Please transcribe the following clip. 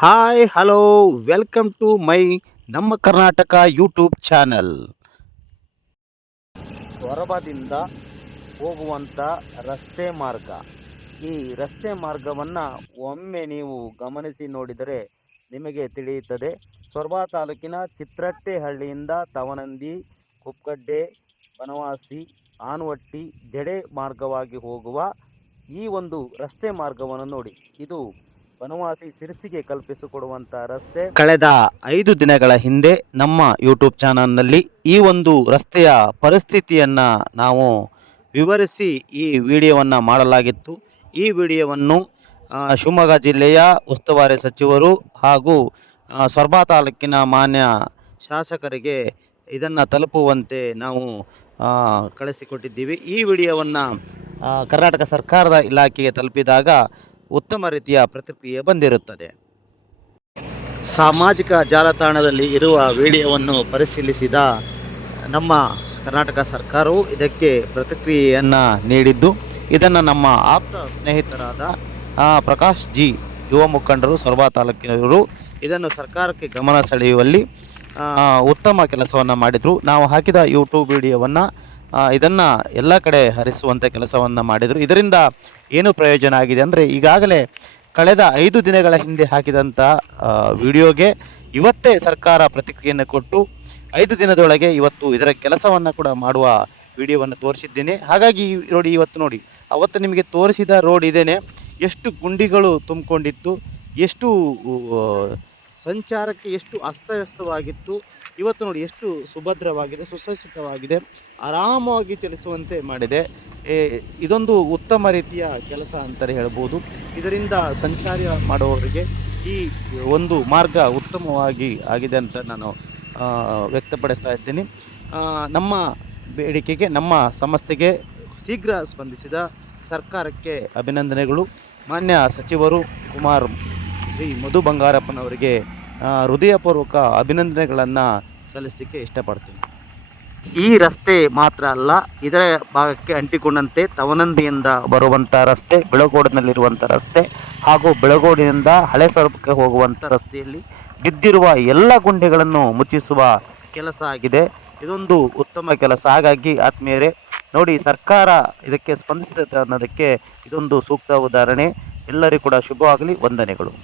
Hi hello welcome to my ನಮ್ಮ Karnataka YouTube channel ಸೊರಬದಿಂದ ಹೋಗುವಂಥ ರಸ್ತೆ ಮಾರ್ಗ. ಈ ರಸ್ತೆ ಮಾರ್ಗವನ್ನು ಒಮ್ಮೆ ನೀವು ಗಮನಿಸಿ ನೋಡಿದರೆ ನಿಮಗೆ ತಿಳಿಯುತ್ತದೆ. ಸೊರಬ ತಾಲೂಕಿನ ಚಿತ್ರಟ್ಟೆಹಳ್ಳಿಯಿಂದ ತವನಂದಿ ಕುಪ್ಪಗಡ್ಡೆ ಬನವಾಸಿ, ಆನವಟ್ಟಿ, ಜಡೆ ಮಾರ್ಗವಾಗಿ ಹೋಗುವ ಈ ಒಂದು ರಸ್ತೆ ಮಾರ್ಗವನ್ನು ನೋಡಿ. ಇದು ಬನವಾಸಿ ಸಿರಿಸಿಗೆ ಕಲ್ಪಿಸಿಕೊಡುವಂಥ ರಸ್ತೆ. ಕಳೆದ ಐದು ದಿನಗಳ ಹಿಂದೆ ನಮ್ಮ ಯೂಟ್ಯೂಬ್ ಚಾನಲ್ನಲ್ಲಿ ಈ ಒಂದು ರಸ್ತೆಯ ಪರಿಸ್ಥಿತಿಯನ್ನು ನಾವು ವಿವರಿಸಿ ಈ ವಿಡಿಯೋವನ್ನು ಮಾಡಲಾಗಿತ್ತು. ಈ ವಿಡಿಯೋವನ್ನು ಶಿವಮೊಗ್ಗ ಜಿಲ್ಲೆಯ ಉಸ್ತುವಾರಿ ಸಚಿವರು ಹಾಗೂ ಸೊರಬ ತಾಲೂಕಿನ ಮಾನ್ಯ ಶಾಸಕರಿಗೆ ಇದನ್ನು ತಲುಪುವಂತೆ ನಾವು ಕಳಿಸಿಕೊಟ್ಟಿದ್ದೀವಿ. ಈ ವಿಡಿಯೋವನ್ನು ಕರ್ನಾಟಕ ಸರ್ಕಾರದ ಇಲಾಖೆಗೆ ತಲುಪಿದಾಗ ಉತ್ತಮ ರೀತಿಯ ಪ್ರತಿಕ್ರಿಯೆ ಬಂದಿರುತ್ತದೆ. ಸಾಮಾಜಿಕ ಜಾಲತಾಣದಲ್ಲಿ ಇರುವ ವಿಡಿಯೋವನ್ನು ಪರಿಶೀಲಿಸಿದ ನಮ್ಮ ಕರ್ನಾಟಕ ಸರ್ಕಾರವು ಇದಕ್ಕೆ ಪ್ರತಿಕ್ರಿಯೆಯನ್ನು ನೀಡಿದ್ದು, ಇದನ್ನು ನಮ್ಮ ಆಪ್ತ ಸ್ನೇಹಿತರಾದ ಪ್ರಕಾಶ್ ಜಿ ಯುವ ಮುಖಂಡರು ಸೊರಬ ತಾಲೂಕಿನವರು ಇದನ್ನು ಸರ್ಕಾರಕ್ಕೆ ಗಮನ ಸೆಳೆಯುವಲ್ಲಿ ಉತ್ತಮ ಕೆಲಸವನ್ನು ಮಾಡಿದರು. ನಾವು ಹಾಕಿದ ಯೂಟ್ಯೂಬ್ ವಿಡಿಯೋವನ್ನು ಇದನ್ನು ಎಲ್ಲ ಕಡೆ ಹರಿಸುವಂಥ ಕೆಲಸವನ್ನು ಮಾಡಿದರು. ಇದರಿಂದ ಏನು ಪ್ರಯೋಜನ ಆಗಿದೆ ಅಂದರೆ ಈಗಾಗಲೇ ಕಳೆದ ಐದು ದಿನಗಳ ಹಿಂದೆ ಹಾಕಿದಂಥ ವಿಡಿಯೋಗೆ ಇವತ್ತೇ ಸರ್ಕಾರ ಪ್ರತಿಕ್ರಿಯೆಯನ್ನು ಕೊಟ್ಟು ಐದು ದಿನದೊಳಗೆ ಇವತ್ತು ಇದರ ಕೆಲಸವನ್ನು ಕೂಡ ಮಾಡುವ ವಿಡಿಯೋವನ್ನು ತೋರಿಸಿದ್ದೇನೆ. ಹಾಗಾಗಿ ನೋಡಿ ಇವತ್ತು ನೋಡಿ, ಅವತ್ತು ನಿಮಗೆ ತೋರಿಸಿದ ರೋಡ್ ಇದೇನೆ. ಎಷ್ಟು ಗುಂಡಿಗಳು ತುಂಬಿಕೊಂಡಿತ್ತು, ಎಷ್ಟು ಸಂಚಾರಕ್ಕೆ ಎಷ್ಟು ಅಸ್ತವ್ಯಸ್ತವಾಗಿತ್ತು, ಇವತ್ತು ನೋಡಿ ಎಷ್ಟು ಸುಭದ್ರವಾಗಿದೆ, ಸುಸಜ್ಜಿತವಾಗಿದೆ, ಆರಾಮವಾಗಿ ಚಲಿಸುವಂತೆ ಮಾಡಿದೆ. ಇದೊಂದು ಉತ್ತಮ ರೀತಿಯ ಕೆಲಸ ಅಂತಲೇ ಹೇಳ್ಬೋದು. ಇದರಿಂದ ಸಂಚಾರ ಮಾಡುವವರಿಗೆ ಈ ಒಂದು ಮಾರ್ಗ ಉತ್ತಮವಾಗಿ ಆಗಿದೆ ಅಂತ ನಾನು ವ್ಯಕ್ತಪಡಿಸ್ತಾ ಇದ್ದೀನಿ. ನಮ್ಮ ಬೇಡಿಕೆಗೆ, ನಮ್ಮ ಸಮಸ್ಯೆಗೆ ಶೀಘ್ರ ಸ್ಪಂದಿಸಿದ ಸರ್ಕಾರಕ್ಕೆ ಅಭಿನಂದನೆಗಳು. ಮಾನ್ಯ ಸಚಿವರು ಕುಮಾರ್ ಶ್ರೀ ಮಧು ಬಂಗಾರಪ್ಪನವರಿಗೆ ಹೃದಯಪೂರ್ವಕ ಅಭಿನಂದನೆಗಳನ್ನು ಸಲ್ಲಿಸಲಿಕ್ಕೆ ಇಷ್ಟಪಡ್ತೀನಿ. ಈ ರಸ್ತೆ ಮಾತ್ರ ಅಲ್ಲ, ಇದರ ಭಾಗಕ್ಕೆ ಅಂಟಿಕೊಂಡಂತೆ ತವನಂದಿಯಿಂದ ಬರುವಂಥ ರಸ್ತೆ ಬೆಳಗೋಡಿನಲ್ಲಿರುವಂಥ ರಸ್ತೆ ಹಾಗೂ ಬೆಳಗೋಡಿನಿಂದ ಹಳೆ ಸ್ವರೂಪಕ್ಕೆ ಹೋಗುವಂಥ ರಸ್ತೆಯಲ್ಲಿ ಬಿದ್ದಿರುವ ಎಲ್ಲ ಗುಂಡಿಗಳನ್ನು ಮುಚ್ಚಿಸುವ ಕೆಲಸ ಆಗಿದೆ. ಇದೊಂದು ಉತ್ತಮ ಕೆಲಸ. ಹಾಗಾಗಿ ಆತ್ಮೀಯರೇ, ನೋಡಿ ಸರ್ಕಾರ ಇದಕ್ಕೆ ಸ್ಪಂದಿಸಿದೆ ಅನ್ನೋದಕ್ಕೆ ಇದೊಂದು ಸೂಕ್ತ ಉದಾಹರಣೆ. ಎಲ್ಲರಿಗೂ ಕೂಡ ಶುಭವಾಗಲಿ, ವಂದನೆಗಳು.